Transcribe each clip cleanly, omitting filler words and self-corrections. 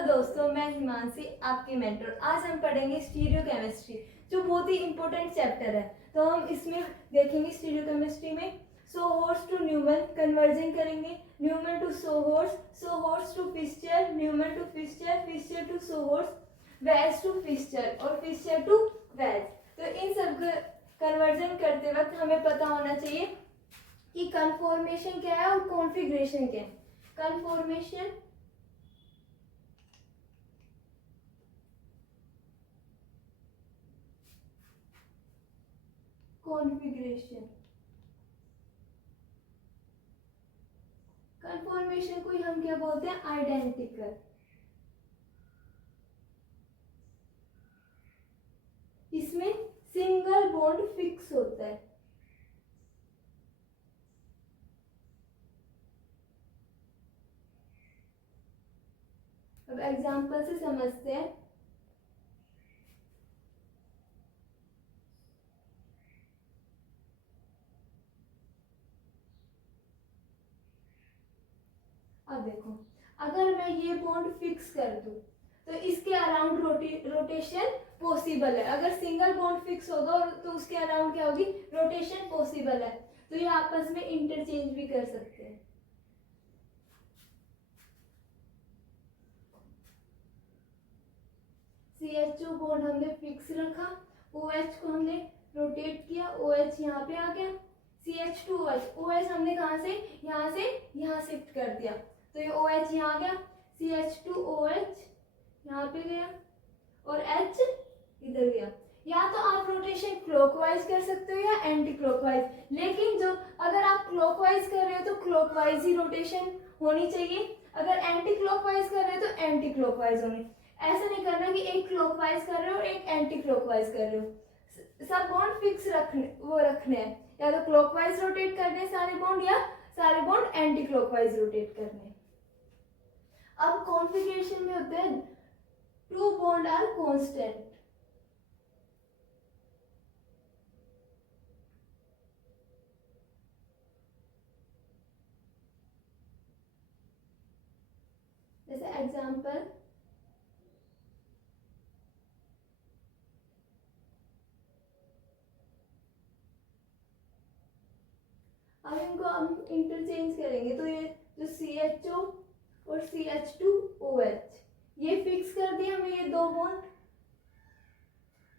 Hello दोस्तों, मैं हिमांशी आपकी मेंटर। आज हम पढ़ेंगे स्टीरियो केमिस्ट्री, जो बहुत ही इंपॉर्टेंट चैप्टर है। तो हम इसमें देखेंगे स्टीरियो केमिस्ट्री में सोहोर्स टू न्यूमैन कन्वर्जन करेंगे, Newman to sawhorse, sawhorse to Fischer, Newman to Fischer, Fischer to sawhorse, wedge to Fischer और फिश्चर टू वेज। तो इन सब कन्वर्जन करते वक्त हमें पता होना चाहिए कि कन्फॉर्मेशन क्या है और कॉन्फ़िगरेशन क्या है। Conformation, configuration. कन्फॉर्मेशन को हम क्या बोलते हैं? आइडेंटिकल। इसमें सिंगल बॉन्ड फिक्स होता है। अब एग्जांपल से समझते हैं। अब देखो, अगर मैं ये बॉन्ड फिक्स कर दूं तो इसके अराउंड रोटेशन पॉसिबल है। अगर सिंगल बॉन्ड फिक्स होगा तो उसके अराउंड क्या होगी? रोटेशन पॉसिबल है। तो ये आपस में इंटरचेंज भी कर सकते हैं। CHO बॉन्ड हमने फिक्स रखा, OH को हमने रोटेट किया, OH यहाँ पे आ गया, CH2OH, OH हमने कहाँ से? यहाँ शिफ्ट कर दिया, तो ये OH यहाँ आ गया, CH2OH यहाँ पे गया और H इधर गया। या तो आप रोटेशन क्लॉकवाइज कर सकते हो या एंटी क्लॉकवाइज, लेकिन जो अगर आप क्लॉकवाइज कर रहे हो तो क्लॉकवाइज ही रोटेशन होनी चाहिए, अगर एंटी क्लॉकवाइज कर रहे हो तो एंटी क्लॉकवाइज होनी। ऐसा नहीं करना कि एक क्लॉकवाइज कर रहे हो और एक एंटी क्लॉकवाइज कर रहे हो। सब बॉन्ड फिक्स रखने हैं, या तो क्लॉकवाइज रोटेट करने सारे बॉन्ड या सारे बॉन्ड एंटी क्लॉकवाइज रोटेट करने। अब कॉन्फ़िगरेशन में होते हैं टू बॉन्ड आर कांस्टेंट। जैसे एग्जांपल, अब इनको हम इंटरचेंज करेंगे तो ये जो CHO और CH2OH ये फिक्स कर दिया हमें ये दो बॉन्ड।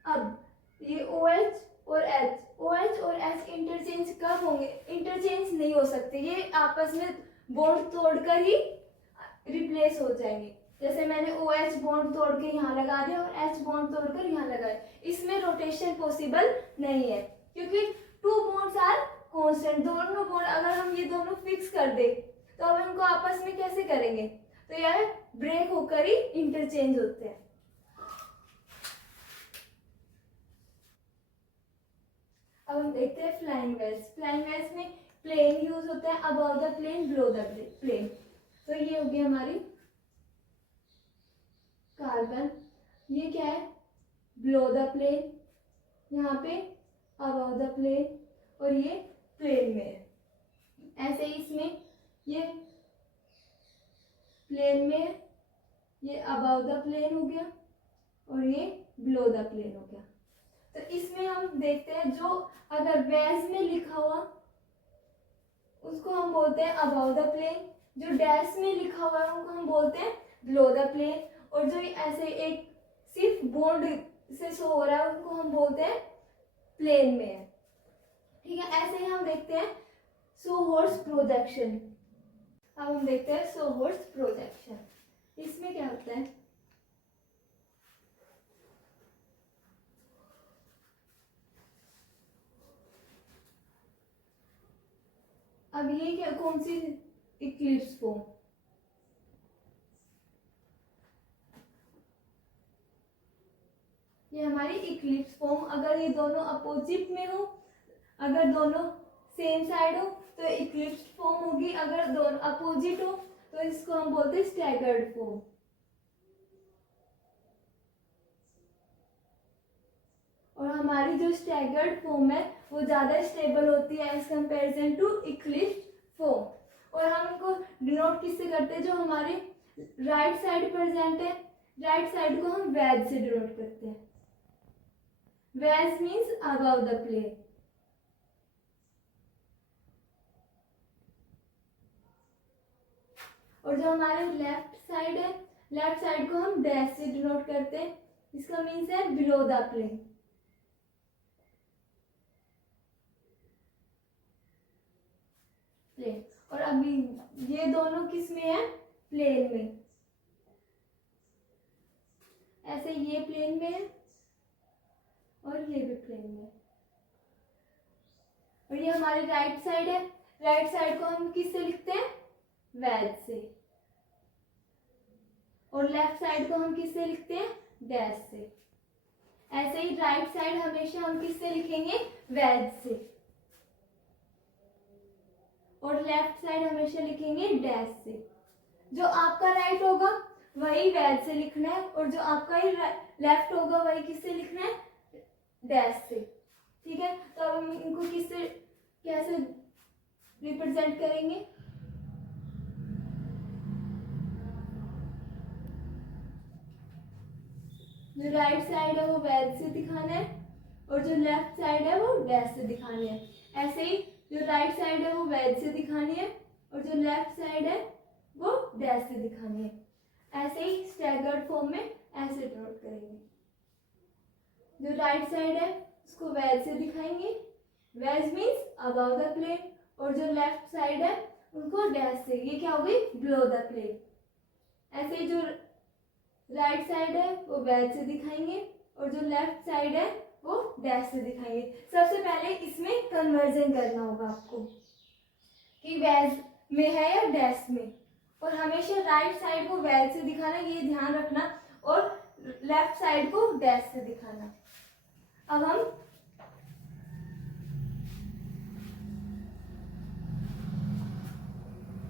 अब ये OH और H इंटरचेंज कब होंगे? इंटरचेंज नहीं हो सकते, ये आपस में बॉन्ड तोड़कर ही रिप्लेस हो जाएंगे। जैसे मैंने OH बॉन्ड तोड़ के यहाँ लगा दिया और H बॉन्ड तोड़कर यहाँ लगाया, इसमें रोटेशन पॉसिबल नहीं है क्योंकि टू बॉन्ड्स आर कांस्टेंट। दोनों बॉन्ड अगर हम ये दोनों फिक्स कर दे तो अब इनको आपस में कैसे करेंगे? तो यार ब्रेक होकर ही इंटरचेंज होते हैं। अब हम देखते हैं फ्लाइंग वेल्स। फ्लाइंग वेल्स में प्लेन यूज होता है, above the plane, below the plane. तो ये हो गई हमारी कार्बन, ये क्या है? बिलो द प्लेन, यहाँ पे अबव द प्लेन और ये प्लेन में है। ऐसे ही इसमें ये प्लेन में है, ये अबव द प्लेन हो गया और ये बिलो द प्लेन हो गया। तो इसमें हम देखते हैं जो अगर वेज में लिखा हुआ उसको हम बोलते हैं अबव द प्लेन, जो डैश में लिखा हुआ है उनको हम बोलते हैं बिलो द प्लेन, और जो ऐसे एक सिर्फ बॉन्ड से शो हो रहा है उनको हम बोलते हैं प्लेन में है। ठीक है, ऐसे ही हम देखते हैं सोहोर्स प्रोजेक्शन। अब हम देखते हैं सोहोर्स प्रोजेक्शन। इसमें क्या होता है? अब ये क्या, कौन सी इक्लिप्स फॉर्म? ये हमारी इक्लिप्स फॉर्म। अगर ये दोनों अपोजिट में हो, अगर दोनों सेम साइड हो तो इक्लिप्स फॉर्म होगी, अगर दोनों अपोजिट हो तो इसको हम बोलते हैं स्टैगर्ड फॉर्म। और हमारी जो स्टैगर्ड फॉर्म है वो ज़्यादा स्टेबल होती है as comparison to eclipse form. और हम इनको डिनोट किससे करते हैं? जो हमारे राइट साइड प्रेजेंट है, राइट साइड को हम वेज से डिनोट करते हैं। Wedge means above the plane. और जो हमारे लेफ्ट साइड है, लेफ्ट साइड को हम डैश से डिनोट करते हैं, इसका मीन्स है बिलो द प्लेन। प्लेन। और अभी ये दोनों किस में है? प्लेन में। ऐसे ये प्लेन में है और ये भी प्लेन में। और ये हमारी राइट साइड है, राइट साइड को हम किससे लिखते हैं? वेज से। और लेफ्ट साइड को हम किससे लिखते हैं? डैश से। ऐसे ही राइट साइड हमेशा हम किससे लिखेंगे? वेज से। और लेफ्ट साइड हमेशा लिखेंगे डैश से। जो आपका राइट होगा वही वेज से लिखना है, और जो आपका ही लेफ्ट होगा वही किससे लिखना है? डैश से। ठीक है, तो अब हम इनको किससे कैसे रिप्रेजेंट करेंगे? जो राइट साइड है वो वेज से दिखाना है, और जो लेफ्ट साइड है वो डैश से दिखानी है। ऐसे ही जो राइट साइड है वो वेज से दिखानी है, और जो लेफ्ट साइड है वो डैश से दिखानी है। ऐसे ही स्टैगर्ड फॉर्म में ऐसे नोट करेंगे। जो राइट साइड है उसको वेज से दिखाएंगे, wedge means above the plane, और जो लेफ्ट साइड है उनको डैश से, ये क्या हो गई? Below the plane. ऐसे ही जो राइट साइड है वो वेज से दिखाएंगे, और जो लेफ्ट साइड है वो डैश से दिखाएंगे। सबसे पहले इसमें कन्वर्जन करना होगा आपको कि वेज में है या डैश में, और हमेशा राइट साइड को वेज से दिखाना, ये ध्यान रखना, और लेफ्ट साइड को डैश से दिखाना। अब हम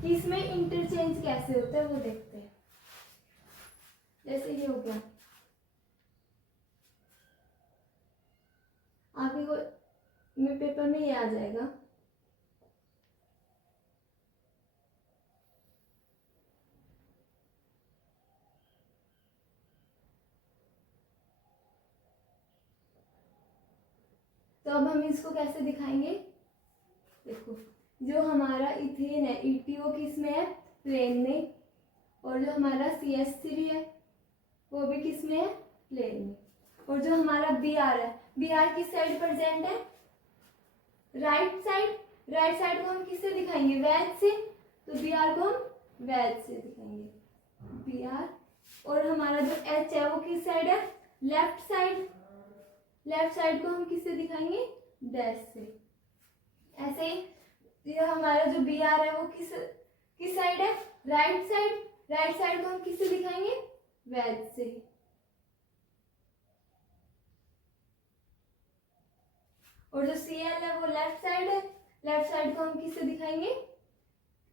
इसमें इंटरचेंज कैसे होता है वो देखते हैं। जैसे ये हो गया, आपके को पेपर में ये आ जाएगा। तो अब हम इसको कैसे दिखाएंगे? देखो, जो हमारा इथेन है, ETO किस में है? प्लेन में। और जो हमारा CH3 है वो भी किस में है? प्लेन में। और जो हमारा Br है, Br किस साइड प्रेजेंट है? Right side. राइट साइड को हम किससे दिखाएंगे? वेज से। तो Br को हम वेज से दिखाएंगे, Br। और हमारा जो H है वो किस साइड है? Left side. लेफ्ट साइड को हम किससे दिखाएंगे? डैश से। ऐसे ही ये हमारा जो Br है वो किस साइड है? Right side. राइट साइड को हम किससे दिखाएंगे? वेज से। और जो Cl है वो लेफ्ट साइड है, लेफ्ट साइड को हम किससे दिखाएंगे?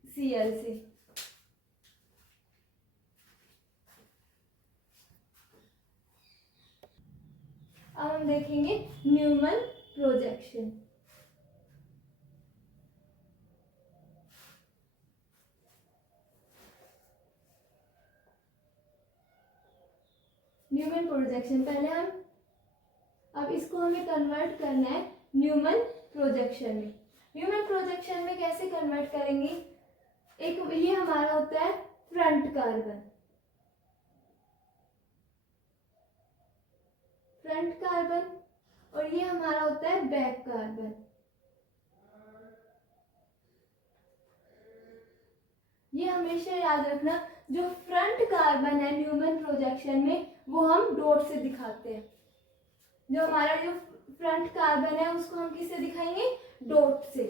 Cl से। अब हम देखेंगे न्यूमन प्रोजेक्शन। न्यूमन प्रोजेक्शन पहले हम, अब इसको हमें कन्वर्ट करना है न्यूमन प्रोजेक्शन में। न्यूमन प्रोजेक्शन में कैसे कन्वर्ट करेंगे? एक ये हमारा होता है फ्रंट कार्बन, फ्रंट कार्बन, और ये हमारा होता है बैक कार्बन। ये हमेशा याद रखना, जो फ्रंट कार्बन है न्यूमन प्रोजेक्शन में वो हम डॉट से दिखाते हैं। जो हमारा जो फ्रंट कार्बन है उसको हम किससे दिखाएंगे? डॉट से।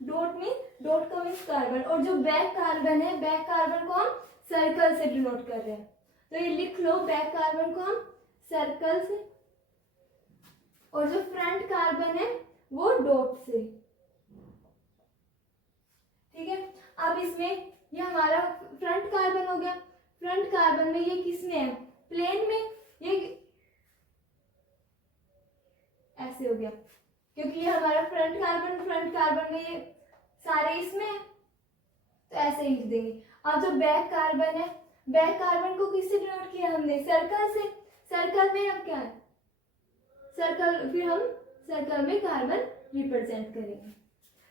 डॉट मीन, डॉट का मीन्स कार्बन। और जो बैक कार्बन है, बैक कार्बन को हम सर्कल से डिनोट कर रहे हैं। तो ये लिख लो, बैक कार्बन को हम सर्कल से, और जो फ्रंट कार्बन है वो डॉट से। ठीक है, अब इसमें ये हमारा फ्रंट कार्बन हो गया। फ्रंट कार्बन में ये किस में है? प्लेन में। ये ऐसे हो गया क्योंकि ये हमारा फ्रंट कार्बन में ये सारे इसमें है, तो ऐसे ही लिख देंगे। अब जो बैक कार्बन है, बैक कार्बन को किससे डिनोट किया हमने, सर्कल से। सर्कल में अब क्या है, सर्कल, फिर हम सर्कल में कार्बन रिप्रेजेंट करेंगे।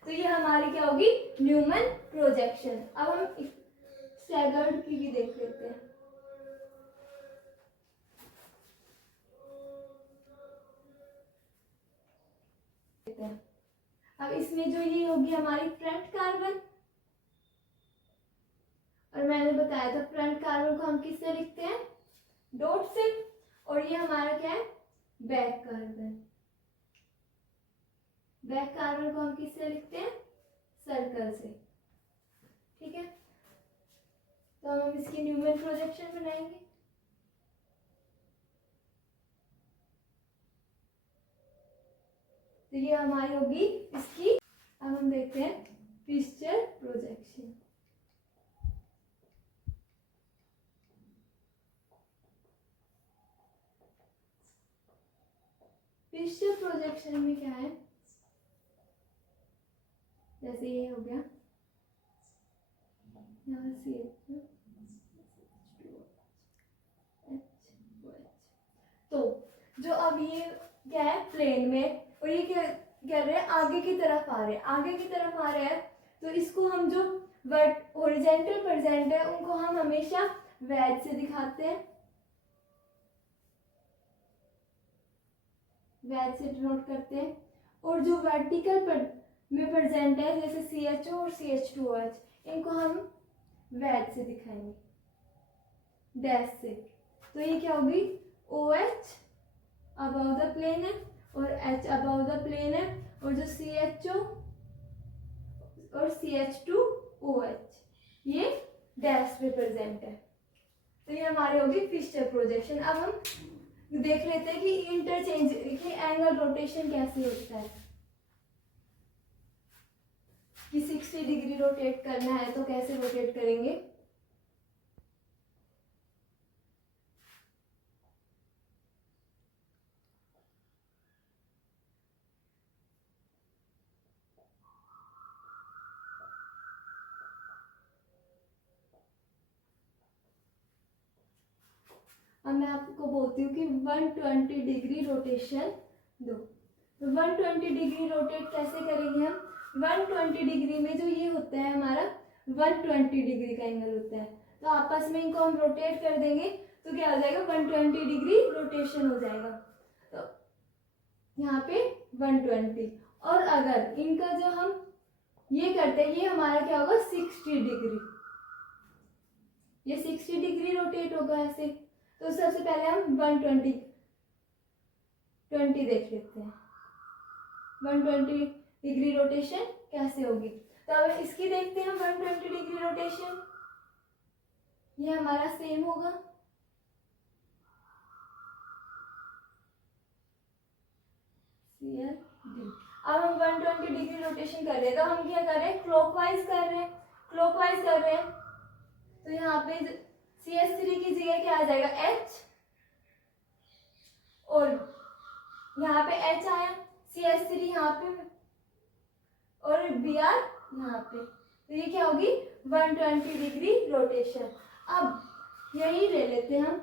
तो ये हमारी क्या होगी, न्यूमैन प्रोजेक्शन। अब हम स्टैगर्ड की भी देख लेते हैं। अब इसमें जो ये होगी हमारी फ्रंट कार्बन, और मैंने बताया था फ्रंट कार्बन को हम किससे लिखते हैं, डॉट से। और ये हमारा क्या है, बैक कार्बन। बैक कार्बन को हम किससे लिखते हैं, सर्कल से। ठीक है, तो हम इसकी न्यूमैन प्रोजेक्शन बनाएंगे। तो ये हमारी होगी इसकी। अब हम देखते हैं फिशर प्रोजेक्शन। फिशर प्रोजेक्शन में क्या है, जैसे ये हो गया, यहाँ से तो जो अब ये क्या है प्लेन में, और ये क्या कर रहे हैं, आगे की तरफ आ रहे हैं, आगे की तरफ आ रहे हैं। तो इसको हम जो वर्ट हॉरिजॉन्टल प्रेजेंट है उनको हम हमेशा वैज से दिखाते हैं, वैज से डिनोट करते हैं। और जो वर्टिकल में प्रेजेंट है, जैसे CHO और CH2OH, इनको हम वैज से दिखाएंगे, डैश से। तो ये क्या होगी, OH अबव द प्लेन है और H अबव द प्लेन है, और जो CHO और CH2OH ये डैश पे प्रेजेंट है। तो ये हमारी होगी फिशर प्रोजेक्शन। अब हम देख लेते हैं कि इंटरचेंज कि एंगल रोटेशन कैसे होता है, कि 60 डिग्री रोटेट करना है तो कैसे रोटेट करेंगे। अब मैं आपको बोलती हूँ कि 120 डिग्री रोटेशन दो। तो 120 डिग्री रोटेट कैसे करेंगे हम, 120 डिग्री में जो ये होता है हमारा 120 डिग्री का एंगल होता है, तो आपस में इनको हम रोटेट कर देंगे तो क्या हो जाएगा, 120 डिग्री रोटेशन हो जाएगा। तो यहाँ पे 120, और अगर इनका जो हम ये करते हैं, ये हमारा क्या होगा 60 डिग्री, ये 60 डिग्री रोटेट होगा ऐसे। तो सबसे पहले हम 120 देख लेते हैं, 120 डिग्री रोटेशन कैसे होगी। तो अब इसकी देखते हैं 120 डिग्री रोटेशन, ये हमारा सेम होगा। अब हम 120 डिग्री रोटेशन कर रहे हैं, तो हम क्या कर रहे हैं, क्लॉकवाइज कर रहे हैं, क्लॉकवाइज कर रहे हैं। तो यहाँ पे CH3 की जगह क्या आ जाएगा, H, और यहाँ पे H आया, CH3 यहाँ पे और Br यहाँ पे। तो ये क्या होगी 120 डिग्री रोटेशन। अब यही ले लेते हैं हम,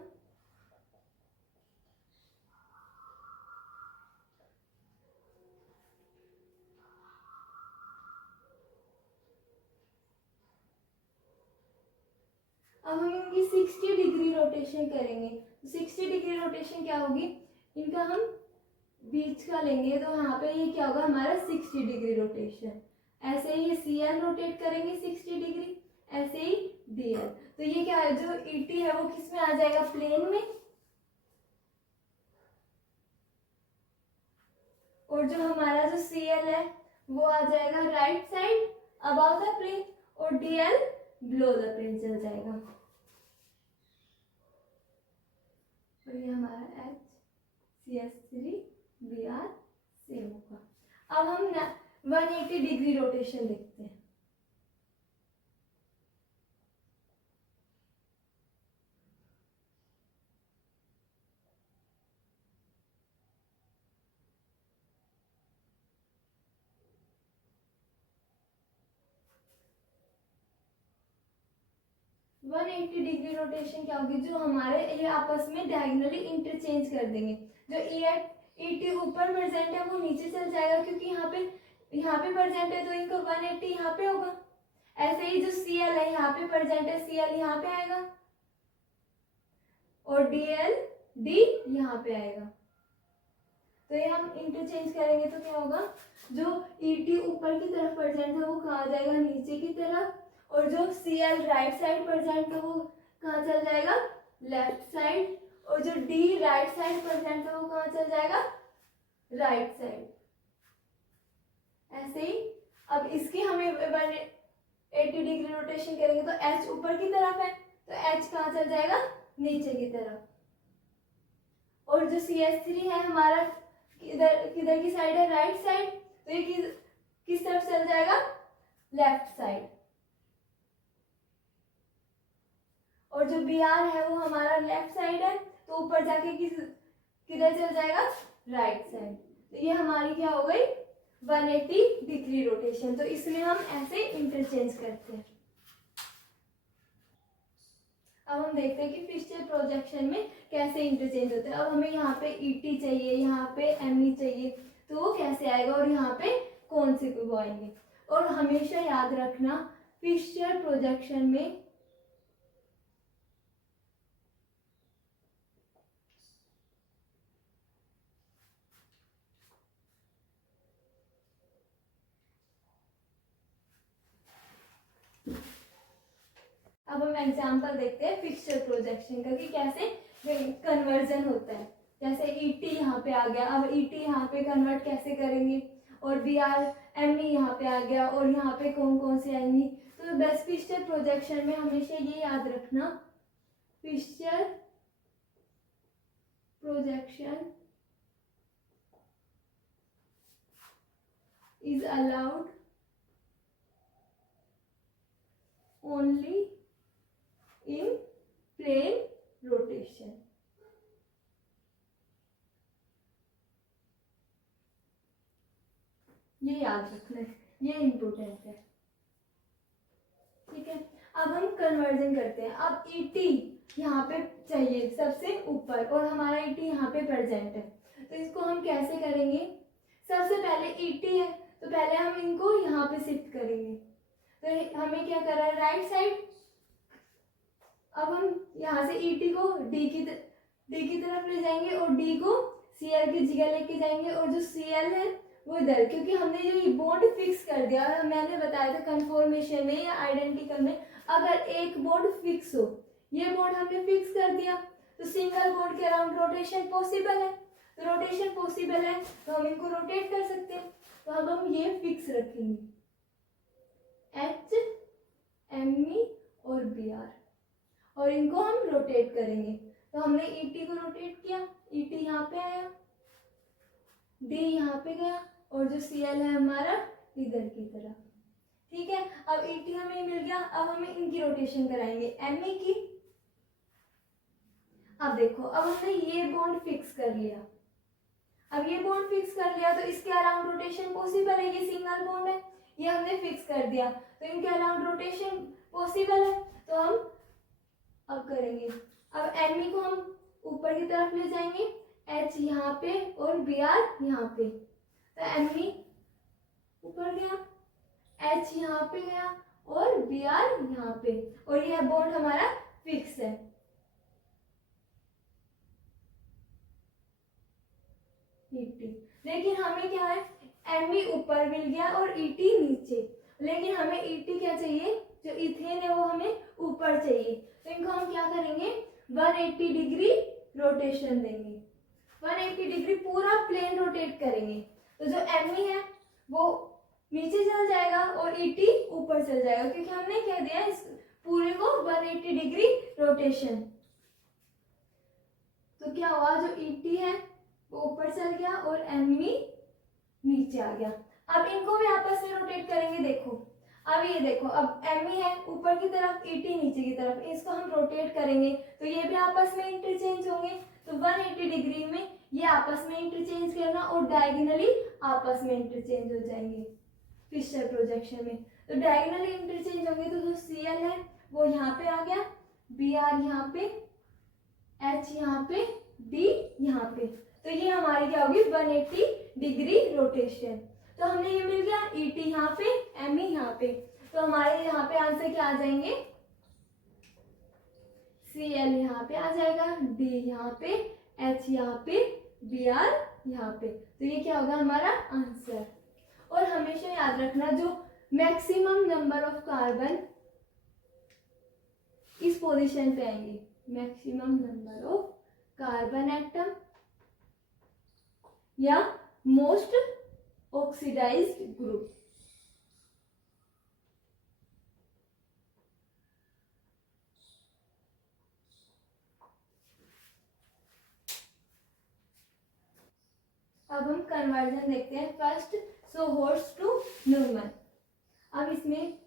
अब हम इनकी 60 डिग्री रोटेशन करेंगे। 60 डिग्री रोटेशन क्या होगी, इनका हम बीच का लेंगे, तो यहाँ पे ये क्या होगा हमारा 60 डिग्री रोटेशन। ऐसे ही ये Cl रोटेट करेंगे 60 डिग्री, ऐसे ही Bl। तो ये क्या है, जो ET है वो किस में आ जाएगा, प्लेन में, और जो हमारा जो Cl है वो आ जाएगा right side about the plane, और Dl बिलो द प्लेन चल जाएगा। और ये हमारा H CH3 Br सेम होगा। अब हम 180 डिग्री रोटेशन देखते हैं। 180 डिग्री रोटेशन क्या होगी, जो हमारे ये आपस में डायगोनली इंटरचेंज कर देंगे। जो ई टी ऊपर प्रेजेंट है वो नीचे चल जाएगा, क्योंकि यहाँ पे प्रेजेंट है तो इनका 180 यहाँ पे होगा। ऐसे ही जो सी एल है यहाँ पे प्रेजेंट है, सी एल यहाँ पे आएगा और डी एल डी यहाँ पे आएगा। तो ये हम इंटरचेंज करेंगे तो क्या होगा, जो ई टी ऊपर की तरफ प्रेजेंट है वो कहाँ जाएगा, नीचे की तरफ, और जो C L right side present है वो कहाँ चल जाएगा, लेफ्ट साइड, और जो डी राइट साइड प्रेजेंट है वो कहाँ चल जाएगा, राइट साइड। ऐसे ही अब इसकी हमें 180 डिग्री रोटेशन करेंगे तो एच ऊपर की तरफ है तो एच कहाँ चल जाएगा, नीचे की तरफ। और जो CH3 है हमारा किधर की साइड है, राइट साइड, तो ये किस तरफ चल जाएगा, लेफ्ट साइड। और जो Br है वो हमारा लेफ्ट साइड है तो ऊपर जाके किधर चल जाएगा, राइट साइड। तो ये हमारी क्या हो गई, 180 डिग्री रोटेशन। तो इसमें हम ऐसे इंटरचेंज करते हैं। अब हम देखते हैं कि फिशर प्रोजेक्शन में कैसे इंटरचेंज होते हैं। अब हमें यहाँ पे ET चाहिए, यहाँ पे ME चाहिए, तो वो कैसे आएगा और यहाँ पे कौन से को आएंगे। और हमेशा याद रखना फिशर प्रोजेक्शन में अब हम एग्जांपल देखते हैं फिक्सचर प्रोजेक्शन का कि कैसे कन्वर्जन होता है। जैसे ET यहाँ पे आ गया, अब ET यहाँ पे कन्वर्ट कैसे करेंगे, और BR ME यहाँ पे आ गया, और यहाँ पे कौन कौन से आएंगी। तो बस फिक्सचर प्रोजेक्शन में हमेशा ये याद रखना, Fischer projection is allowed only in plane rotation. ये याद रखना है, ये इम्पोर्टेंट है, ठीक है। अब हम कन्वर्जन करते हैं। अब ET यहाँ पे चाहिए सबसे ऊपर और हमारा ET यहाँ पे प्रेजेंट है, तो इसको हम कैसे करेंगे। सबसे पहले ET है तो पहले हम इनको यहाँ पे शिफ्ट करेंगे। तो हमें क्या करना है, राइट साइड। अब हम यहाँ से ET को D की तरफ ले जाएंगे और D को CL की जगह लेके जाएंगे, और जो CL है वो इधर, क्योंकि हमने ये बॉन्ड फिक्स कर दिया। और मैंने बताया था कन्फॉर्मेशन में या आइडेंटिकल में अगर एक बॉन्ड फिक्स हो, ये बॉन्ड हमने फिक्स कर दिया तो सिंगल बॉन्ड के अराउंड रोटेशन पॉसिबल है। तो रोटेशन पॉसिबल है तो हम इनको रोटेट कर सकते हैं। तो अब हम ये फिक्स रखेंगे, H ME और BR, और इनको हम रोटेट करेंगे। तो हमने ET को रोटेट किया, ET यहाँ पे आया, D यहाँ पे गया, और जो CL है हमारा इधर की तरफ, ठीक है। अब ET हमें मिल गया, अब हमें इनकी रोटेशन कराएंगे ME की। अब देखो, अब हमने ये बॉन्ड फिक्स कर लिया। अब ये बॉन्ड फिक्स कर लिया तो इसके अराउंड रोटेशन पॉसिबल है, ये सिंगल बॉन्ड है, ये हमने फिक्स कर दिया तो इनके अराउंड रोटेशन पॉसिबल है। तो हम अब करेंगे, अब ME को हम ऊपर की तरफ ले जाएंगे, H यहाँ पे और BR यहाँ पे। तो ME ऊपर गया, H यहाँ पे गया और BR यहाँ पे, और यह बॉन्ड हमारा फिक्स है। ET, लेकिन हमें क्या है, ME ऊपर मिल गया और ET नीचे, लेकिन हमें ET क्या चाहिए, जो इथेन है वो हमें ऊपर चाहिए। तो इनको हम क्या करेंगे, 180 डिग्री रोटेशन देंगे, 180 डिग्री पूरा प्लेन रोटेट करेंगे। तो जो ME है वो नीचे चल जाएगा और ET ऊपर चल जाएगा, क्योंकि हमने क्या दिया इस पूरे को 180 डिग्री रोटेशन। तो क्या हुआ, जो ET है वो ऊपर चल गया और ME नीचे आ गया। अब इनको भी आपस में रोटेट करेंगे। देखो, अब ये देखो, अब ME है ऊपर की तरफ, ET नीचे की तरफ, इसको हम रोटेट करेंगे तो ये भी आपस में इंटरचेंज होंगे। तो 180 डिग्री में ये आपस में इंटरचेंज करना और डायगोनली आपस में इंटरचेंज हो जाएंगे फिशर प्रोजेक्शन में। तो डायगोनली इंटरचेंज होंगे तो जो CL है वो यहाँ पे आ गया बी आर यहाँ पे, एच यहाँ पे, डी यहाँ पे। तो ये हमारी क्या होगी 180 डिग्री रोटेशन। तो हमने ये मिल गया ई टी यहाँ पे, एम ई यहाँ पे। तो हमारे यहाँ पे आंसर क्या आ जाएंगे, सी एल यहाँ पे आ जाएगा, डी यहाँ पे, एच यहाँ पे, बी आर यहाँ पे। तो ये क्या होगा हमारा आंसर। और हमेशा याद रखना जो मैक्सिमम नंबर ऑफ कार्बन इस पोजीशन पे आएंगे, maximum number of carbon atom या मोस्ट ऑक्सीडाइज्ड ग्रुप। अब हम कन्वर्जन देखते हैं। First sawhorse to Newman. अब इसमें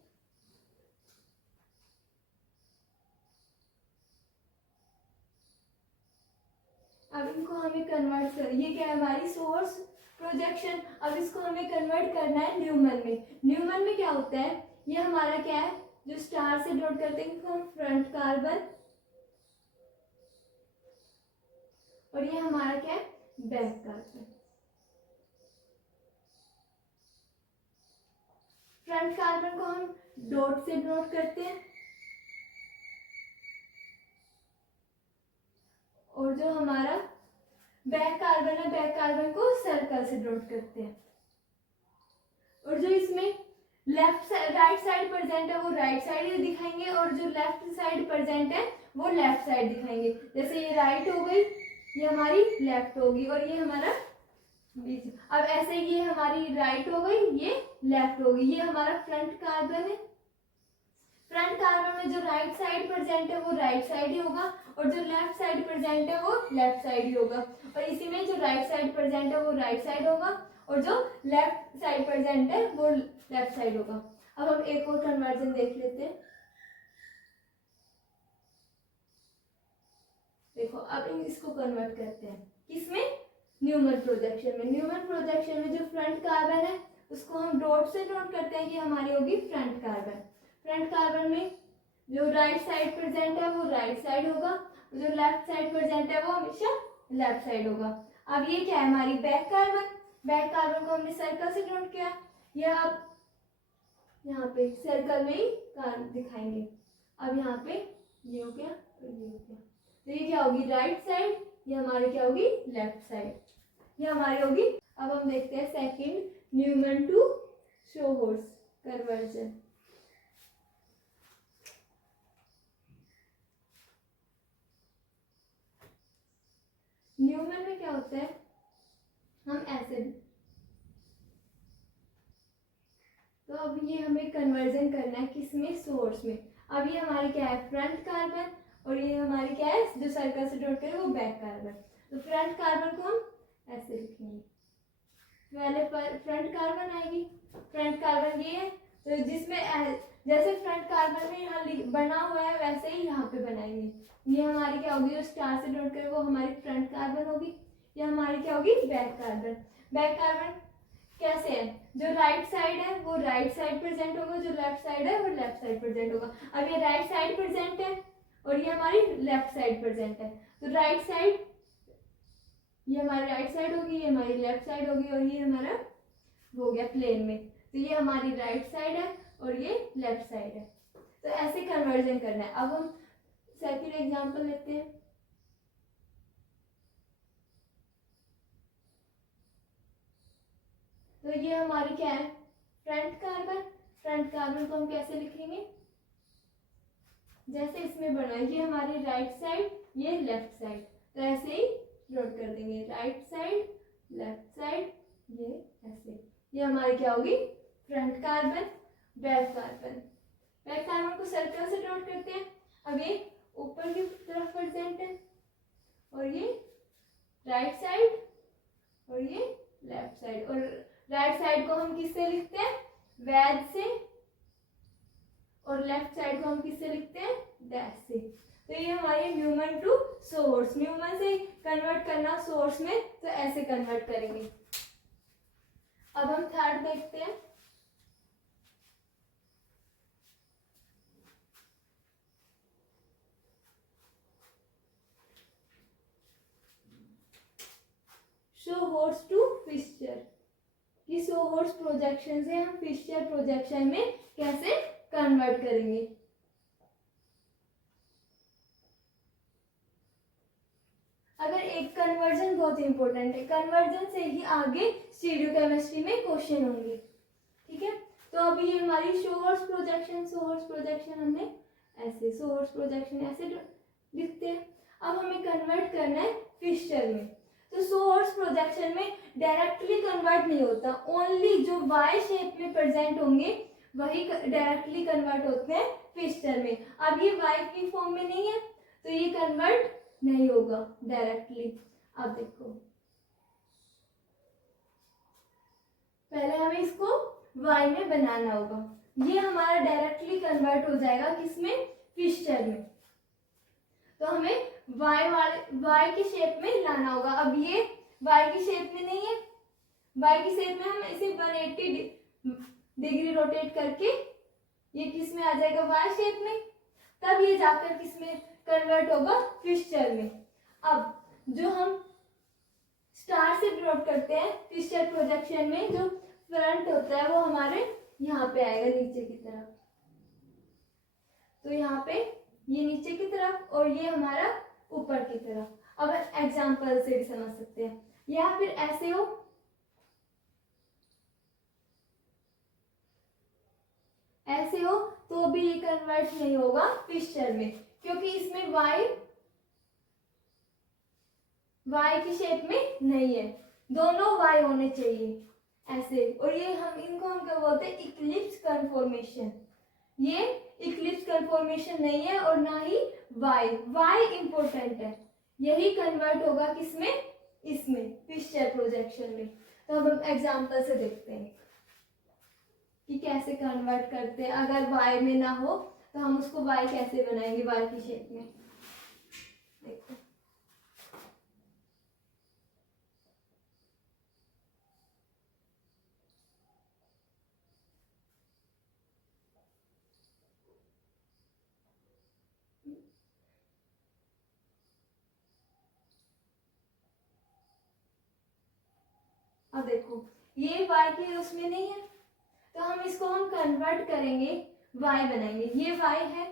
अब इनको हमें कन्वर्ट कर, ये क्या है हमारी सोर्स प्रोजेक्शन। अब इसको हमें कन्वर्ट करना है न्यूमन में। न्यूमन में क्या होता है, ये हमारा क्या है, जो स्टार से डॉट करते हैं इसको हम फ्रंट कार्बन, और ये हमारा क्या है बैक कार्बन। फ्रंट कार्बन को हम डॉट से डॉट करते हैं, और जो हमारा बैक कार्बन है, बैक कार्बन को सर्कल से डॉट करते हैं। और जो इसमें लेफ्ट राइट साइड प्रेजेंट है वो राइट साइड दिखाएंगे, और जो लेफ्ट साइड प्रेजेंट है वो लेफ्ट साइड दिखाएंगे। जैसे ये राइट हो गई, ये हमारी लेफ्ट होगी, और ये हमारा बीच। अब ऐसे ये हमारी राइट हो गई, ये लेफ्ट होगी। ये हमारा फ्रंट कार्बन है। फ्रंट कार्बन में जो राइट साइड प्रेजेंट है वो राइट साइड ही होगा, और जो लेफ्ट साइड प्रेजेंट है वो लेफ्ट साइड ही होगा। और इसी में जो राइट साइड प्रेजेंट है वो राइट साइड होगा, और जो लेफ्ट साइड प्रेजेंट है वो लेफ्ट साइड होगा। अब हम एक और कन्वर्जन देख लेते हैं। देखो अब इसको कन्वर्ट करते हैं किसमें, न्यूमन प्रोजेक्शन में। न्यूमन प्रोजेक्शन में जो फ्रंट कार्बन है उसको हम डॉट से नोट करते हैं कि हमारी होगी फ्रंट कार्बन। फ्रंट कार्बन में जो राइट साइड प्रेजेंट है वो राइट साइड होगा, जो लेफ्ट साइड प्रेजेंट है वो हमेशा लेफ्ट साइड होगा। अब ये क्या है हमारी बैक कार्बन। बैक कार्बन को हमने सर्कल से नोट किया, यह अब यहाँ पे सर्कल में ही दिखाएंगे। अब यहाँ पे ये हो गया और ये हो गया। तो ये क्या होगी राइट साइड, ये हमारी क्या होगी लेफ्ट साइड, ये हमारी होगी। अब हम देखते हैं second, Newman to sawhorse conversion. Newman में क्या होता है, हम ऐसे, तो अब ये हमें कन्वर्जन करना है किसमें, सोर्स में। अब ये हमारी क्या है फ्रंट कार्बन, और ये हमारी क्या है जो सर्कल से डॉट करे वो बैक कार्बन। तो फ्रंट कार्बन को हम ऐसे लिखेंगे, पहले फ्रंट कार्बन आएगी। फ्रंट कार्बन ये है, तो जिसमें जैसे फ्रंट कार्बन में यहाँ बना हुआ है वैसे ही यहाँ पे बनाएंगे। ये हमारी क्या होगी जो स्टार से डॉट करे वो हमारी फ्रंट कार्बन होगी, ये हमारी क्या होगी बैक कार्बन। बैक कार्बन कैसे है, जो राइट साइड है वो राइट साइड प्रेजेंट होगा, जो लेफ्ट साइड है वो लेफ्ट साइड प्रेजेंट होगा। अब ये राइट साइड प्रेजेंट है और ये हमारी लेफ्ट साइड प्रेजेंट है, तो राइट साइड ये हमारी राइट साइड होगी, ये हमारी लेफ्ट साइड होगी, और ये हमारा हो गया प्लेन में। तो ये हमारी राइट साइड है और ये लेफ्ट साइड है। तो ऐसे कन्वर्जन करना है। अब हम सेकंड एग्जांपल लेते हैं। तो ये हमारी क्या है फ्रंट कार्बन। फ्रंट कार्बन को हम कैसे लिखेंगे, जैसे इसमें बना है, ये हमारी राइट साइड ये लेफ्ट साइड, तो ऐसे ही नोट कर देंगे राइट साइड लेफ्ट साइड, ये ऐसे। ये हमारी क्या होगी front carbon. Back carbon, back carbon को सर्कल से नोट करते हैं। अब ये ऊपर की तरफ प्रेजेंट है, और ये राइट साइड और ये लेफ्ट साइड। और राइट साइड को हम किससे लिखते हैं वैज से, और लेफ्ट साइड को हम किससे लिखते हैं डैश से। तो ये हमारे न्यूमन टू सोर्स, न्यूमन से कन्वर्ट करना सोर्स में, तो ऐसे कन्वर्ट करेंगे। अब हम थर्ड देखते हैं। हॉर्स टू फिक्सचर, कि सो हॉर्स प्रोजेक्शन से हम फिक्सचर प्रोजेक्शन में कैसे कन्वर्ट करेंगे। अगर एक कन्वर्जन बहुत इंपॉर्टेंट है, कन्वर्जन से ही आगे स्टीरियोकेमिस्ट्री में क्वेश्चन होंगे, ठीक है। तो अभी ये हमारी सोर्स प्रोजेक्शन हमने ऐसे सोर्स प्रोजेक्शन ऐसे लिखते हैं। अब हमें कन्वर्ट करना है फिक्सचर में। तो सोर्स प्रोजेक्शन में डायरेक्टली कन्वर्ट नहीं होता, ओनली जो वाई शेप में प्रेजेंट होंगे वही डायरेक्टली कन्वर्ट होते हैं फिक्सचर में। अब ये वाई की फॉर्म में नहीं है तो ये कन्वर्ट नहीं होगा डायरेक्टली। अब देखो, पहले हमें इसको y में बनाना होगा, ये हमारा डायरेक्टली कन्वर्ट हो जाएगा किसमें, फिक्सचर में। तो हमें y की शेप में लाना होगा। अब ये y की शेप में नहीं है, y की शेप में हम इसे 180 डिग्री रोटेट करके ये किस में आ जाएगा, y शेप में, तब ये जाकर किस में कन्वर्ट होगा, फिक्सचर में। अब जो हम स्टार से ड्रॉट करते हैं फिक्सचर प्रोजेक्शन में, जो फ्रंट होता है वो हमारे यहाँ पे आएगा नीचे की तरफ, तो यहाँ पे ये नीचे की तरफ और ये हमारा ऊपर की तरफ। अब एग्जांपल से भी समझ सकते हैं, या फिर ऐसे हो, ऐसे हो तो भी ये कन्वर्ट नहीं होगा फिक्सचर में, क्योंकि इसमें y की शेप में नहीं है, दोनों y होने चाहिए ऐसे। और ये इनको हम क्या बोलते हैं, इक्लिप्स कन्फॉर्मेशन। ये इक्लिप्स कन्फॉर्मेशन नहीं है और ना ही y इंपॉर्टेंट है, यही कन्वर्ट होगा किसमें, इसमें फिक्सचर प्रोजेक्शन में। तो अब हम एग्जांपल से देखते हैं कि कैसे कन्वर्ट करते हैं। अगर y में ना हो तो हम उसको y कैसे बनाएंगे, y की शेप में। देखो, अब देखो ये y के उसमें नहीं है, तो हम इसको हम कन्वर्ट करेंगे, y बनाएंगे। ये y है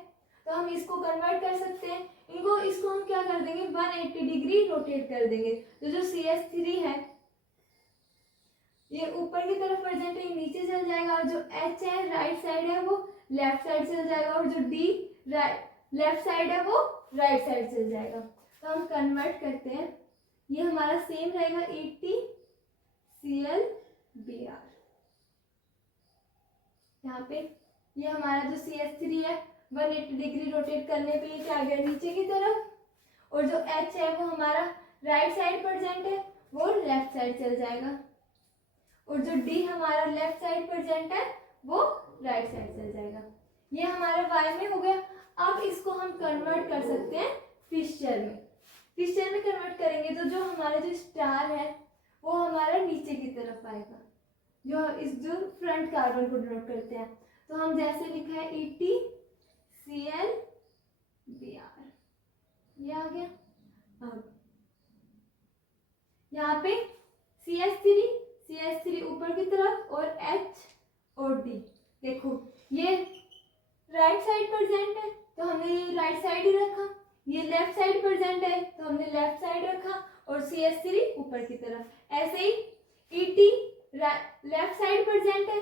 तो हम इसको कन्वर्ट कर सकते हैं, इसको हम क्या कर देंगे, 180 डिग्री रोटेट कर देंगे। तो जो CH3 है ये ऊपर की तरफ प्रेजेंट है, ये नीचे चल जाएगा, और जो H है राइट साइड है वो लेफ्ट साइड चल जाएगा, और जो D लेफ्ट साइड है वो राइट साइड चल जाएगा। तो हम कन्वर्ट करते हैं, ये हमारा सेम रहेगा EtClBr। यहाँ पे ये हमारा जो CH3 है 180 डिग्री रोटेट करने पे ये क्या आ गया, नीचे की तरफ, और जो H है वो हमारा राइट साइड प्रेजेंट है वो लेफ्ट साइड चल जाएगा, और जो D हमारा लेफ्ट साइड प्रेजेंट है वो राइट साइड चल जाएगा। ये हमारा y में हो गया। अब इसको हम कन्वर्ट कर सकते हैं फिक्सचर में। फिक्सचर में कन्वर्ट करेंगे तो जो हमारा जो स्टार है वो हमारा नीचे की तरफ आएगा, जो फ्रंट कार्बन को डिनोट करते हैं। तो हम जैसे लिखा है EtClBr, ये आ गया। अब यहाँ पे CH3 ऊपर की तरफ और H और D। देखो ये राइट साइड प्रेजेंट है तो हमने ये राइट साइड ही रखा, ये लेफ्ट साइड प्रेजेंट है तो हमने लेफ्ट साइड रखा, और CH3 ऊपर की तरफ। ऐसे ही ET लेफ्ट साइड प्रेजेंट है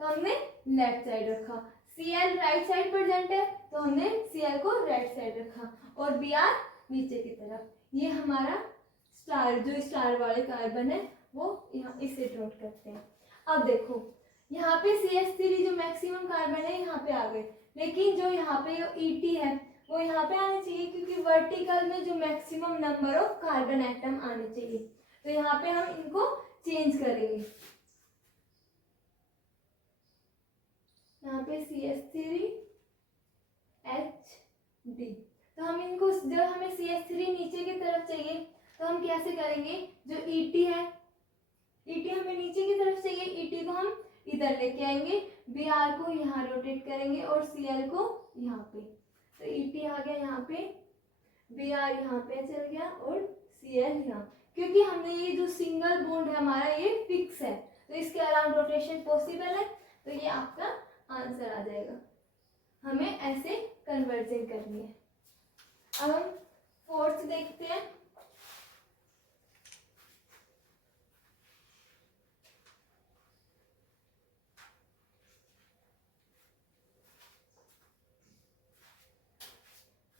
तो हमने लेफ्ट साइड रखा, Cl राइट साइड प्रेजेंट है तो हमने Cl को राइट साइड रखा, और Br नीचे की तरफ। ये हमारा स्टार वाले कार्बन है वो यहाँ इसे ड्रॉट करते हैं। अब देखो यहाँ पे CH3 जो मैक्सिमम कार्बन है यहाँ पे आ गए, लेकिन जो यहाँ पे ET है वो यहाँ पे आने चाहिए, क्योंकि वर्टिकल में जो maximum number of carbon atom आने चाहिए। तो यहाँ पे हम इनको चेंज करेंगे, यहाँ पे CH3 HD। तो हम इनको, जब हमें CH3 नीचे की तरफ चाहिए तो हम कैसे करेंगे, जो ET है, ET हमें नीचे की तरफ चाहिए, ET को हम इधर लेके आएंगे, Br को यहाँ रोटेट करेंगे और Cl को यहाँ पे। तो ET आ गया यहाँ पे, Br यहाँ पे चल गया और Cl यहाँ। क्योंकि हमने ये जो सिंगल बॉन्ड है हमारा ये फिक्स है, तो इसके अराउंड रोटेशन पॉसिबल है, तो ये आपका आंसर आ जाएगा। हमें ऐसे कन्वर्जन करनी है। अब हम फोर्थ देखते हैं।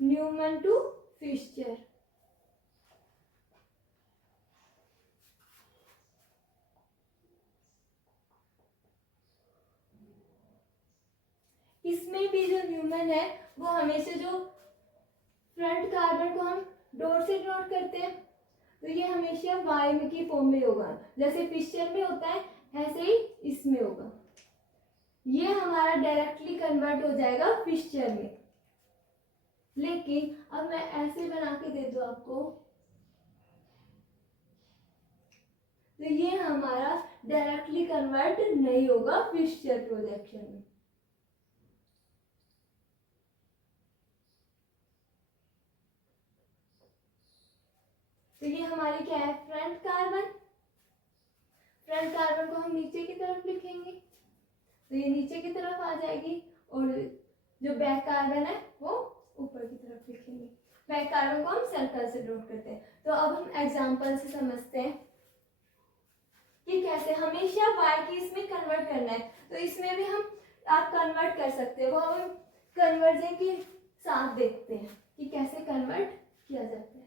Newman to Fischer. इसमें भी जो न्यूमन है वो हमेशा जो फ्रंट कार्बन को हम डॉट से डिनोट करते हैं, तो ये हमेशा वाई की फॉर्म में होगा, जैसे फिशर में होता है ऐसे ही इसमें होगा। ये हमारा डायरेक्टली कन्वर्ट हो जाएगा फिशर में। लेकिन अब मैं ऐसे बना के दे दूं आपको, तो ये हमारा डायरेक्टली कन्वर्ट नहीं होगा फिशर प्रोजेक्शन में। तो ये हमारी क्या है, फ्रंट कार्बन। फ्रंट कार्बन को हम नीचे की तरफ लिखेंगे, तो ये नीचे की तरफ आ जाएगी, और जो बैक कार्बन है वो ऊपर की तरफ लिखेंगे। बैक कार्बन को हम सर्कल से नोट करते हैं। तो अब हम एग्जांपल से समझते हैं कि कैसे हमेशा y की इसमें कन्वर्ट करना है। तो इसमें भी हम आप कन्वर्ट कर सकते हैं, वो हम कन्वर्जन के साथ देखते हैं कि कैसे कन्वर्ट किया जाता है।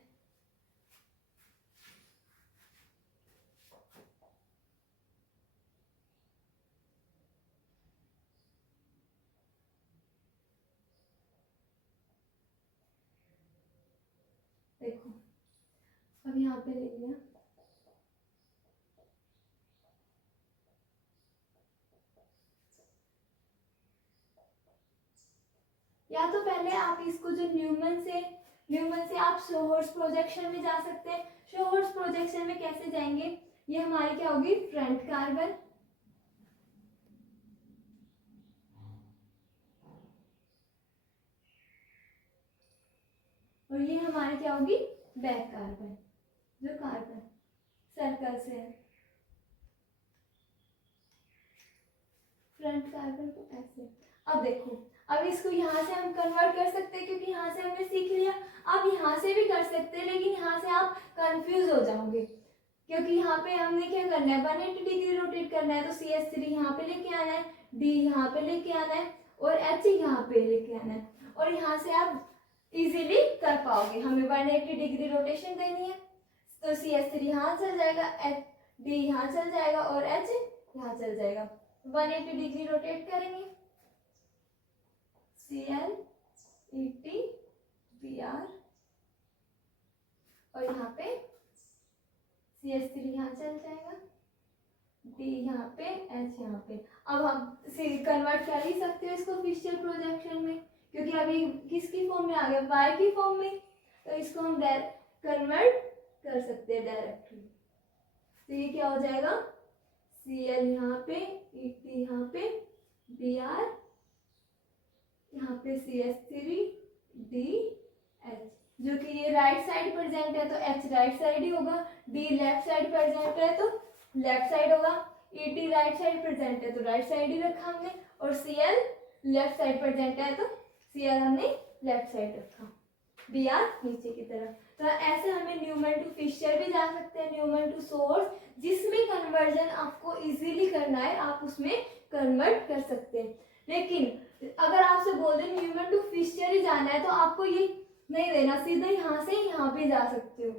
देखो अब यहाँ पे ले लिया, या तो पहले आप इसको जो न्यूमन से आप शोहर्स प्रोजेक्शन में जा सकते हैं। शोहर्स प्रोजेक्शन में कैसे जाएंगे, ये हमारी क्या होगी, फ्रंट कार्बन, और ये हमारी क्या होगी, बैक कार्बन, जो कार्बन सर्कल से है। फ्रंट कार्बन को ऐसे। अब देखो, अब इसको यहाँ से हम कन्वर्ट कर सकते हैं, क्योंकि यहाँ से हमने सीख लिया। अब यहाँ से भी कर सकते हैं, लेकिन यहाँ से आप कंफ्यूज हो जाओगे, क्योंकि यहाँ पे हमने क्या करना है, 180 डिग्री रोटेट करना है। तो CH3 यहाँ पे लेके आना है, D यहाँ पे लेके आना है, और H यहाँ पे लेके आना है, और यहाँ से आप इजीली कर पाओगे। हमें 180 डिग्री रोटेशन देनी है, तो CH3 यहाँ चल जाएगा, D यहाँ चल जाएगा, और H यहाँ चल जाएगा। 180 डिग्री रोटेट करेंगे, Cl Et Br, और यहाँ पे CH3 यहाँ चल जाएगा, D यहाँ पे, H यहाँ पे। अब हम कन्वर्ट कर ही सकते हो इसको फिशर प्रोजेक्शन में, क्योंकि अभी किसकी फॉर्म में आ गया, y की फॉर्म में, तो इसको हम कन्वर्ट कर सकते हैं डायरेक्टली। तो ये क्या हो जाएगा, Cl यहाँ पे, Et यहाँ पे, Br यहाँ पे, CH3 D H, जो कि ये राइट साइड प्रेजेंट है तो H राइट साइड ही होगा, D लेफ्ट साइड प्रेजेंट है तो लेफ्ट साइड होगा, Et राइट साइड प्रेजेंट है तो राइट साइड ही रखा हमने, और Cl लेफ्ट साइड प्रेजेंट है तो Cl हमने लेफ्ट साइड रखा, Br नीचे की तरफ। तो ऐसे हमें न्यूमन टू फिशर भी जा सकते हैं, न्यूमन टू सोर्स, जिसमें कन्वर्जन आपको इजीली करना है आप उसमें कन्वर्ट कर सकते हैं। लेकिन अगर आपसे बोल दें न्यूमन टू फिशर ही जाना है, तो आपको ये नहीं देना, सीधा यहाँ से यहाँ पे जा सकते हो,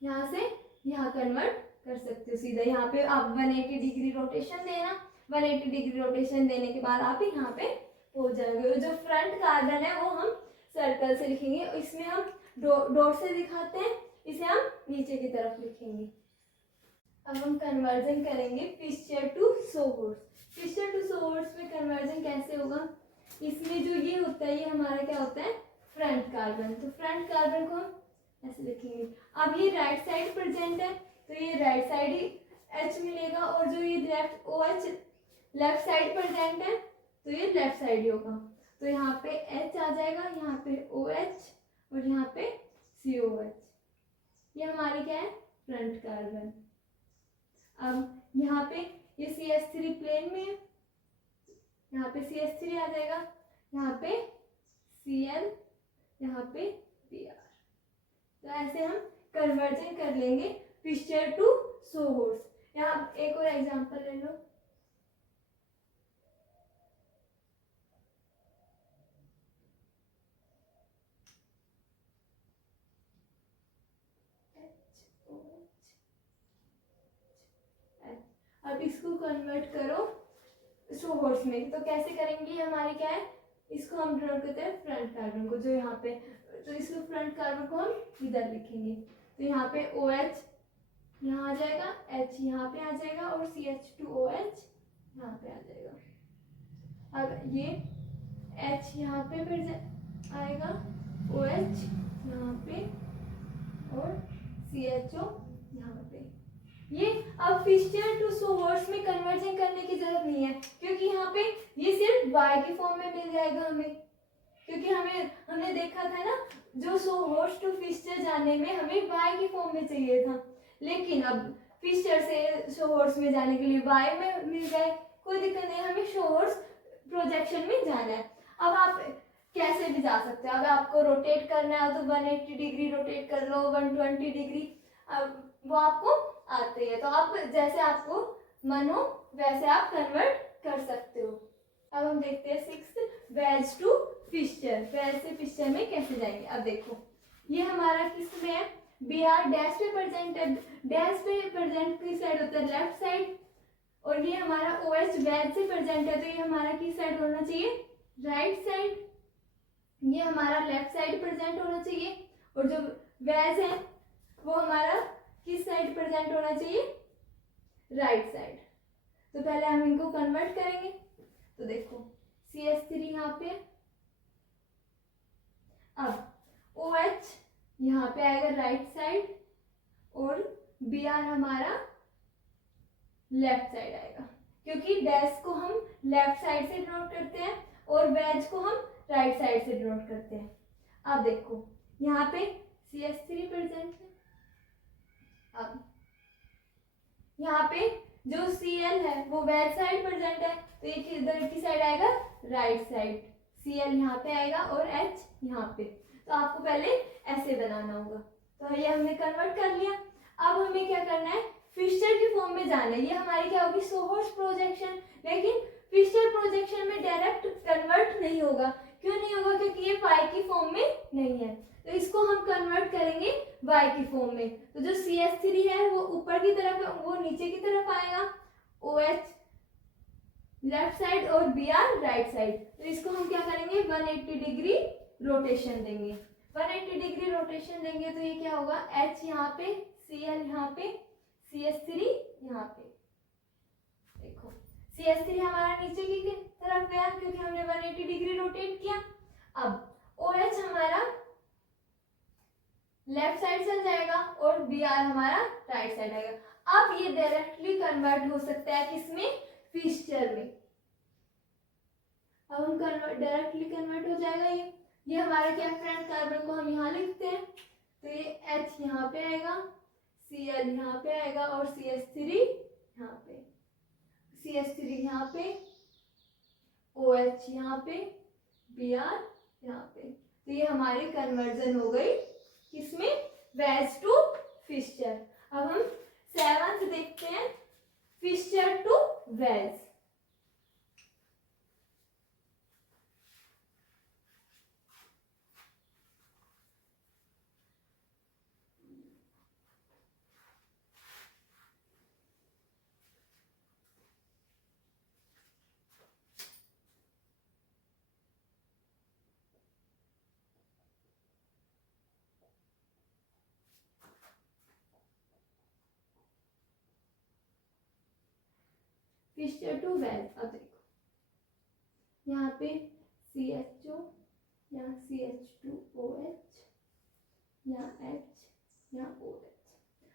यहाँ से यहाँ कन्वर्ट कर सकते हो सीधा। यहाँ पे आप 180 डिग्री रोटेशन देना, 180 डिग्री रोटेशन देने के बाद आप यहाँ पे पहुंच जाओगे। जो फ्रंट कार्बन है वो हम सर्कल से लिखेंगे, इसमें हम डॉट से दिखाते हैं, इसे हम नीचे की तरफ लिखेंगे। अब हम कन्वर्जन करेंगे Fischer to sawhorse. Fischer to sawhorse में कन्वर्जन कैसे होगा, इसमें जो ये होता है ये हमारा क्या होता है, फ्रंट कार्बन। तो फ्रंट कार्बन को हम ऐसे लिखेंगे। अब ये राइट साइड प्रेजेंट है तो ये राइट साइड ही H मिलेगा, और जो ये left OH left side present है तो ये लेफ्ट साइड ही होगा। तो यहाँ पे H आ जाएगा, यहाँ पे OH, और यहाँ पे COH। ये हमारी क्या है, फ्रंट कार्बन। अब यहाँ पे ये CH3 प्लेन में है, यहाँ पे CH3 आ जाएगा, यहाँ पे Cl, यहाँ पे Br। तो ऐसे हम कन्वर्जन कर लेंगे फिशर टू सोहोर्स। यहाँ एक और एग्जांपल ले लो। अब इसको कन्वर्ट करो सोहोर्स में, तो कैसे करेंगे? हमारी क्या है, इसको हम डिनोट करते हैं फ्रंट कार्बन को, जो यहाँ पे, तो इसको फ्रंट कार्बन को हम इधर लिखेंगे। तो यहाँ पे OH यहाँ आ जाएगा, H यहाँ पे आ जाएगा और CH2OH यहाँ पे आ जाएगा। अब ये H यहाँ पे फिर आएगा, OH यहाँ पे और CHO यहाँ पे। ये अब फिशर टू सोहोर्स में कन्वर्जन करने की जरूरत नहीं है, क्योंकि यहाँ पे ये सिर्फ Y की फॉर्म में मिल जाएगा हमें, क्योंकि हमने देखा था ना, जो सोहोर्स टू फिशर जाने में हमें Y की फॉर्म में चाहिए था, लेकिन अब फिशर से सोहोर्स में जाने के लिए Y में मिल जाए, कोई दिक्कत नहीं, हमें सोहोर्स प्रोजेक्शन में जाना है। अब आप कैसे भी जा सकते हो, अगर आपको रोटेट करना है तो 180 डिग्री रोटेट कर लो, 120 डिग्री, अब वो आपको आते हैं, तो आप जैसे आपको मन हो वैसे आप कन्वर्ट कर सकते हो। अब हम देखते हैं 6 वेज टू फिशर, वेज से फिशर में कैसे जाएंगे। अब देखो ये हमारा किस में है, Br डैश पे प्रेजेंट है, डैश पे प्रेजेंट की साइड होता है लेफ्ट साइड, और ये हमारा OH वेज से प्रेजेंट है, तो ये हमारा किस साइड होना चाहिए, राइट साइड। ये हमारा लेफ्ट साइड प्रेजेंट होना चाहिए, और जो वेज है वो हमारा किस साइड प्रेजेंट होना चाहिए, राइट साइड। तो पहले हम इनको कन्वर्ट करेंगे। तो देखो CH3 यहाँ पे, अब OH यहाँ पे आएगा राइट साइड, और Br हमारा लेफ्ट साइड आएगा, क्योंकि डैश को हम लेफ्ट साइड से डिनोट करते हैं और वेज को हम राइट साइड से डिनोट करते हैं। अब देखो यहाँ पे CH3 प्रेजेंट है, अब यहाँ पे जो Cl है वो वेज साइड प्रेजेंट है, तो ये किधर की साइड आएगा, राइट साइड। Cl यहाँ पे आएगा और H यहाँ पे, तो आपको पहले ऐसे बनाना होगा। तो ये हमने कन्वर्ट कर लिया। अब हमें क्या करना है, फिशर की फॉर्म में जाना है। ये हमारी क्या होगी, सोहोर्स प्रोजेक्शन, लेकिन फिशर प्रोजेक्शन में डायरेक्ट कन्वर्ट नहीं होगा। क्यों नहीं होगा, क्योंकि ये Y की फॉर्म में नहीं है, तो इसको हम कन्वर्ट करेंगे Y की फॉर्म में। तो जो CH3 है वो ऊपर की तरफ है, वो नीचे की तरफ आएगा, OH लेफ्ट साइड और Br राइट साइड। तो इसको हम क्या करेंगे, 180 डिग्री रोटेशन देंगे। 180 डिग्री रोटेशन देंगे तो ये क्या होगा, H यहाँ पे, Cl यहाँ पे, CH3 यहाँ पे। देखो CH3 हमारा नीचे की तरफ गया क्योंकि हमने 180 डिग्री रोटेट किया। अब OH हमारा लेफ्ट साइड चल जाएगा और Br हमारा राइट साइड आएगा। अब ये डायरेक्टली कन्वर्ट हो सकता है किसमें, फिशर में। अब हम डायरेक्टली कन्वर्ट हो जाएगा ये हमारा क्या, फ्रंट कार्बन को हम यहाँ लिखते हैं, तो ये H यहाँ पे आएगा, Cl यहाँ पे आएगा और CH3 यहाँ पे, CH3 यहाँ पे, OH यहाँ पे, Br यहाँ पे। तो ये हमारी कन्वर्जन हो गई किसमें, वेज टू फिशर। अब हम 7th देखते हैं, Fischer to wedge. Fischer to wedge. अब देखो यहाँ पे CHO, यहाँ CH2OH, यहाँ H, यहाँ OH।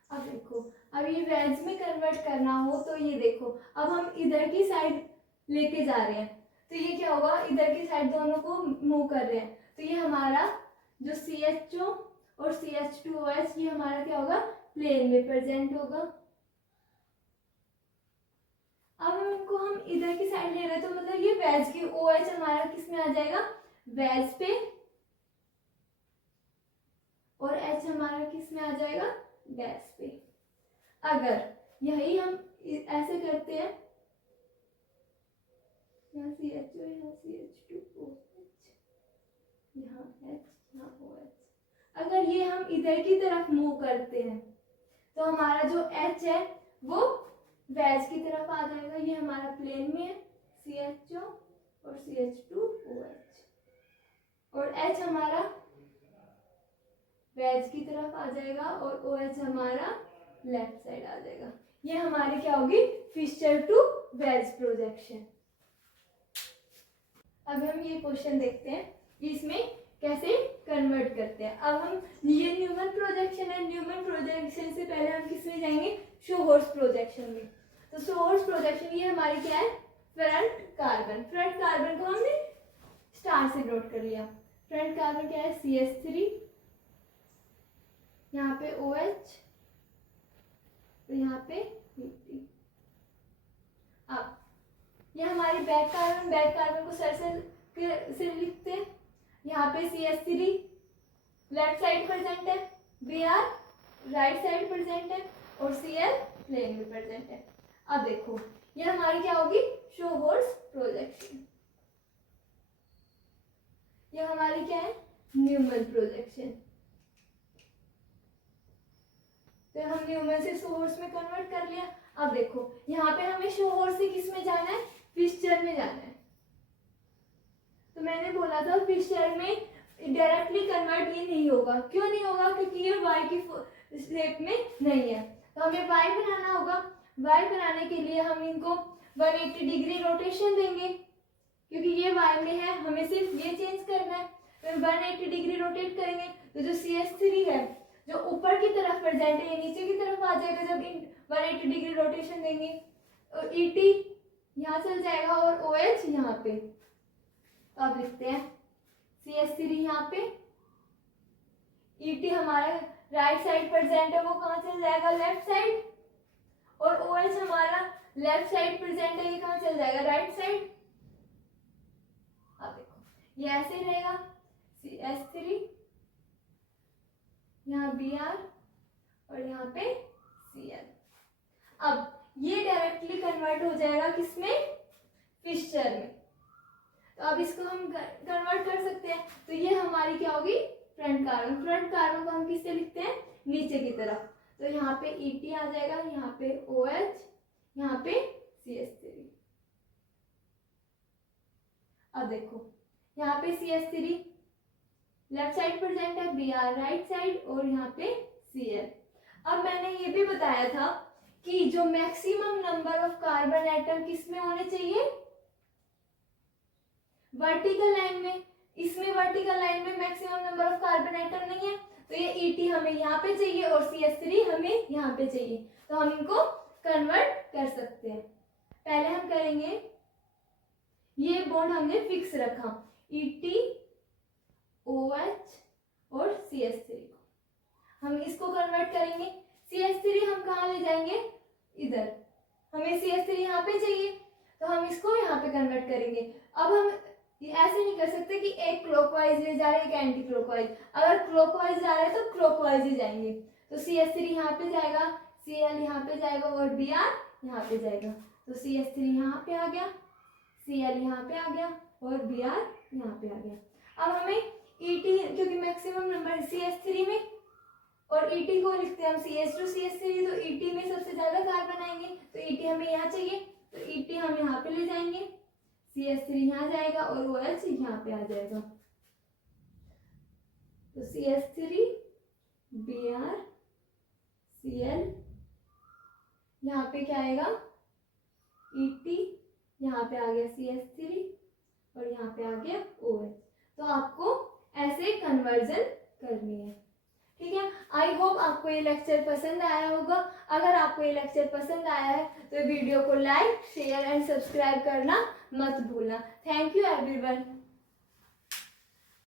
अब देखो, अब ये वेज में कन्वर्ट करना हो तो ये देखो, अब हम इधर की साइड लेके जा रहे हैं, तो ये क्या होगा, इधर की साइड दोनों को मूव कर रहे हैं, तो ये हमारा जो CHO और CH2OH ये हमारा क्या होगा, प्लेन में प्रेजेंट होगा। अब हम इनको हम इधर की साइड ले रहे हैं तो मतलब ये वेज की OH हमारा किस में आ जाएगा, वेज पे, और H हमारा किस में आ जाएगा, गैस पे। अगर यही हम ऐसे करते हैं, यहाँ CHO, यहाँ CH2OH, यहाँ H, यहाँ OH, अगर ये हम इधर की तरफ मूव करते हैं तो हमारा जो H है वो वेज की तरफ आ जाएगा, ये हमारा प्लेन में है, CHO और CH2OH, और H हमारा वेज की तरफ आ जाएगा और OH हमारा लेफ्ट साइड आ जाएगा। ये हमारी क्या होगी, फिशर टू वेज प्रोजेक्शन। अब हम ये क्वेश्चन देखते हैं कि इसमें कैसे कन्वर्ट करते हैं। अब हम, ये न्यूमन प्रोजेक्शन है, न्यूमन प्रोजेक्शन से पहले हम किस में जाएंगे, शोहर्स प्रोजेक्शन में। तो शोहर्स प्रोजेक्शन ये हमारी क्या है, फ्रंट कार्बन। फ्रंट कार्बन को हमने स्टार से नोट कर लिया। फ्रंट कार्बन क्या है, CH3, यहाँ पे OH, तो यहाँ पे Pt। अब ये हमारी बैक कार्बन, बैक कार्बन को सर से लिखते हैं, यहाँ पे CH3 लेफ्ट साइड प्रेजेंट है, Br राइट साइड प्रेजेंट है, और Cl प्लेन में प्रेजेंट है। अब देखो ये हमारी क्या होगी, शोहर्स प्रोजेक्शन। ये हमारी क्या है, न्यूमन प्रोजेक्शन। तो हम न्यूमन से शोहर्स में कन्वर्ट कर लिया। अब देखो यहाँ पे हमें शोहर्स से किस में जाना है, फिशर में जाना है। तो मैंने बोला था फिशर में डायरेक्टली कन्वर्ट ये नहीं होगा। क्यों नहीं होगा, क्योंकि ये वाई की शेप में नहीं है। तो हमें वाई बनाना होगा। वाई बनाने के लिए हम इनको 180 डिग्री रोटेशन देंगे, क्योंकि ये वाई में है, हमें सिर्फ ये चेंज करना है। तो 180 डिग्री रोटेट करेंगे तो जो CH3 है जो ऊपर की तरफ प्रेजेंट है ये नीचे की तरफ आ जाएगा जब 180 डिग्री रोटेशन देंगे। और ET यहाँ चल जाएगा और OH यहाँ पे। तो अब लिखते हैं CH3 यहाँ पे, ET हमारा राइट साइड प्रेजेंट है, वो कहाँ चल जाएगा, लेफ्ट साइड, और OH हमारा लेफ्ट साइड प्रेजेंट है, ये कहाँ चल जाएगा, राइट साइड। अब देखो ये ऐसे रहेगा, CH3 यहाँ Br और यहाँ पे Cl। अब ये डायरेक्टली कन्वर्ट हो जाएगा किसमें, फिशर में। तो अब इसको हम कन्वर्ट कर सकते हैं। तो ये हमारी क्या होगी, फ्रंट कार्बन। फ्रंट कार्बन को हम किससे लिखते हैं, नीचे की तरफ। तो यहाँ पे ET आ जाएगा, यहाँ पे OH, यहाँ पे CH3। अब देखो यहाँ पे CH3 लेफ्ट साइड प्रेजेंट है, Br राइट साइड, और यहाँ पे Cl। अब मैंने ये भी बताया था कि जो maximum number of carbon atom किस में होने चाहिए, वर्टिकल लाइन में। इसमें वर्टिकल लाइन में maximum number of carbon atom नहीं है, तो ये ET हमें यहाँ पे चाहिए और CH3 हमें यहाँ पे चाहिए। तो हम इनको कन्वर्ट कर सकते हैं। पहले हम करेंगे, ये बॉन्ड हमने फिक्स रखा, ET OH और CH3 को हम इसको कन्वर्ट करेंगे। CH3 हम कहाँ ले जाएंगे, इधर। हमें CH3 यहाँ पे चाहिए तो हम इसको यहाँ पे कन्वर्ट करेंगे। अब हम ऐसे नहीं कर सकते कि एक क्लॉकवाइज ले जा रहे हैं, एक एंटी क्लॉकवाइज। अगर क्लॉकवाइज जा रहे हैं तो क्लॉकवाइज ही जाएंगे। तो CH3 यहाँ पे जाएगा, Cl यहाँ पे जाएगा और Br यहाँ पे जाएगा। तो CH3 यहाँ पे आ गया, Cl यहाँ पे आ गया और Br यहाँ पे आ गया। अब हमें ET, क्योंकि मैक्सिमम नंबर CH3 में, और ET को लिखते हैं हम CH2 CH3, तो ET में सबसे ज्यादा कार्बन आएंगे, तो ET हमें यहाँ चाहिए, तो ET हम यहाँ पे ले जाएंगे, CH3 यहाँ जाएगा और OH यहाँ पे आ जाएगा। तो CH3 Br Cl, यहाँ पे क्या आएगा, ET, यहाँ पे आ गया CH3 और यहाँ पे आ गया OH। तो आपको ऐसे कन्वर्जन करनी है, ठीक है। आई होप आपको ये लेक्चर पसंद आया होगा। अगर आपको ये लेक्चर पसंद आया है तो वीडियो को लाइक, शेयर एंड सब्सक्राइब करना मत भूलना। Thank you everyone.